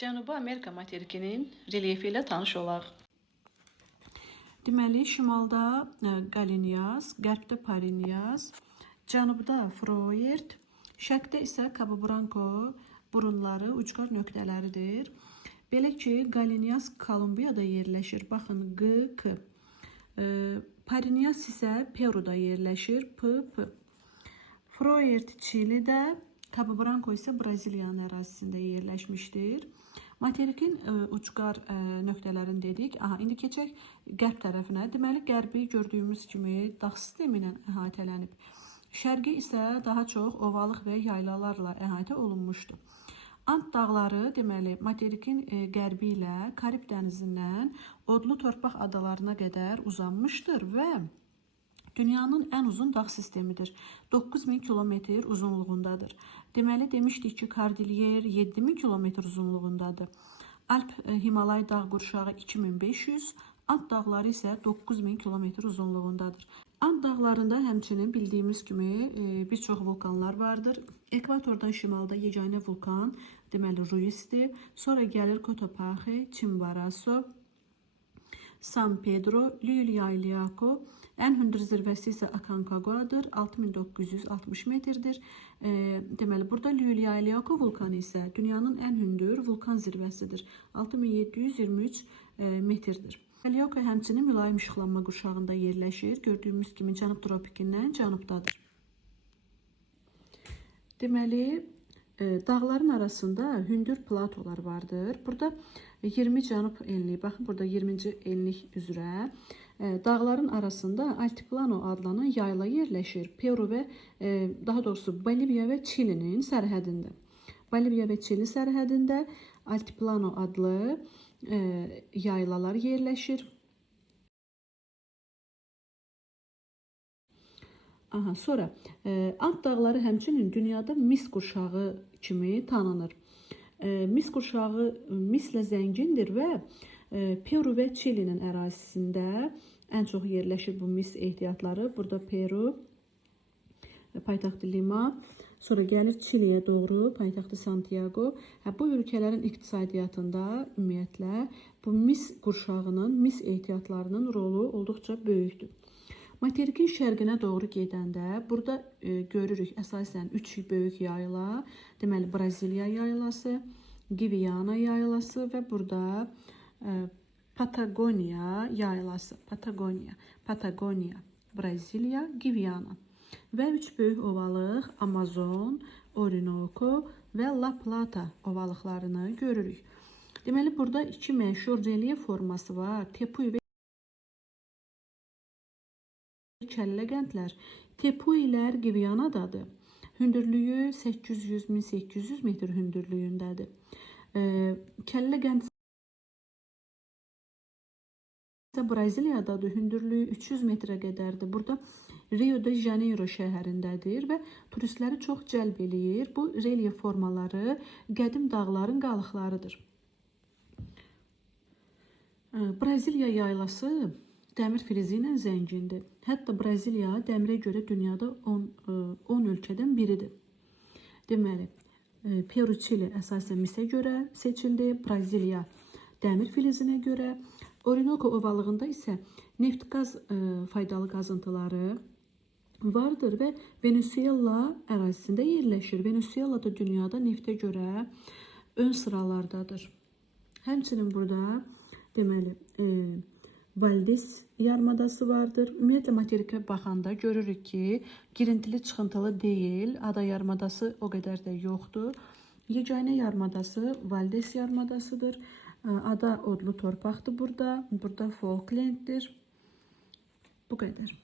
Cənubi Amerika materikinin relyefi ilə tanış olaq. Deməli, şimalda Qalinyas, qərbdə Parinyas, cənubda Froyert, şərqdə isə Cabo Branco burunları, ucqar nöqtələridir. Belə ki, Qalinyas Kolumbiyada yerləşir. Baxın, Q, K. Parinyas isə Peruda yerləşir. P, P. Froyert Çilidə, Cabo Branco isə Braziliyanın ərazisində yerləşmişdir. Materikin ucqar nöqtələrini dedik. İndi keçək qərb tərəfinə. Deməli, qərbi gördüyümüz kimi dağ sistemi ilə əhatələnib. Şərqi isə daha çox ovalıq və yaylalarla əhatə olunmuşdur. Ant dağları, deməli, materikin qərbi ilə Karib dənizindən odlu torpaq adalarına qədər uzanmışdır və dünyanın ən uzun dağ sistemidir. 9000 kilometr uzunluğundadır. Deməli, demişdik ki, Kordilyer 7000 kilometr uzunluğundadır. Alp-Himalay dağ qurşağı 2500, Ant dağları isə 9000 kilometr uzunluğundadır. Ant dağlarında həmçinin bildiyimiz kimi bir çox vulkanlar vardır. Ekvatordan şimalda yeganə vulkan, deməli, Ruizdir. Sonra gəlir Cotopaxi, Chimborazo, San Pedro, Llullaillaco, ən hündür zirvəsi isə Aconcaguadır, 6960 metrdir. Deməli, burada Llullaillaco vulkanı isə dünyanın ən hündür vulkan zirvəsidir, 6723 metrdir. Llullaillaco həmçinin mülayim işıqlanma qurşağında yerləşir, gördüyümüz kimi cənub tropikindən cənubdadır. Deməli, dağların arasında hündür platolar vardır. Burada 20 cənub enliyi, baxın burada 20-ci enlik üzrə dağların arasında Altiplano adlanan yayla yerləşir. Peru və daha doğrusu Boliviya və Çilinin sərhədində. Boliviya və Çili sərhədində Altiplano adlı yaylalar yerləşir. Sonra Ant dağları həmçinin dünyada mis qurşağı kimi tanınır. Mis qurşağı mislə zəngindir və Peru və Çilinin ərazisində ən çox yerləşir bu mis ehtiyatları. Burada Peru, paytaxtı Lima, sonra gəlir Çiliyə doğru, paytaxtı Santiago. Bu ölkələrin iqtisadiyyatında ümumiyyətlə bu mis qurşağının, mis ehtiyatlarının rolu olduqca böyükdür. Materikin şərqinə doğru gedəndə burada görürük əsasən 3 böyük yayla, deməli Braziliya yaylası, Gviana yaylası və burada Patagoniya yaylası, Patagoniya, Braziliya, Gviana və 3 böyük ovalıq Amazon, Orinoco və La Plata ovalıqlarını görürük. Deməli, burada 2 məşhur relyef forması var, Tepuy və kəllə qəndlər. Tepuylər Gvianadadır. Hündürlüyü 800-1800 metr hündürlüyündədir. Kəllə qənd isə Braziliyadadır. Hündürlüyü 300 metrə qədərdir. Burada Rio de Janeiro şəhərindədir və turistləri çox cəlb eləyir. Bu relyef formaları qədim dağların qalıqlarıdır. Braziliya yaylası dəmir filizi ilə zəngindir. Hətta Braziliya dəmirə görə dünyada 10 ölkədən biridir. Deməli, Peru, Çili əsasən misə görə seçildi. Braziliya dəmir filizinə görə. Orinoco ovalığında isə neft-qaz faydalı qazıntıları vardır və Venezuela ərazisində yerləşir. Venezuela da dünyada neftə görə ön sıralardadır. Həmçinin burada deməli Valdez yarımadası vardır. Ümumiyyətlə materikə baxanda görürük ki, girintili çıxıntılı deyil. Ada yarımadası o qədər də yoxdur. Yeganə yarımadası Valdez yarımadasıdır. Ada odlu torpaqdır burada. Burada Falklanddir. Bu qədər.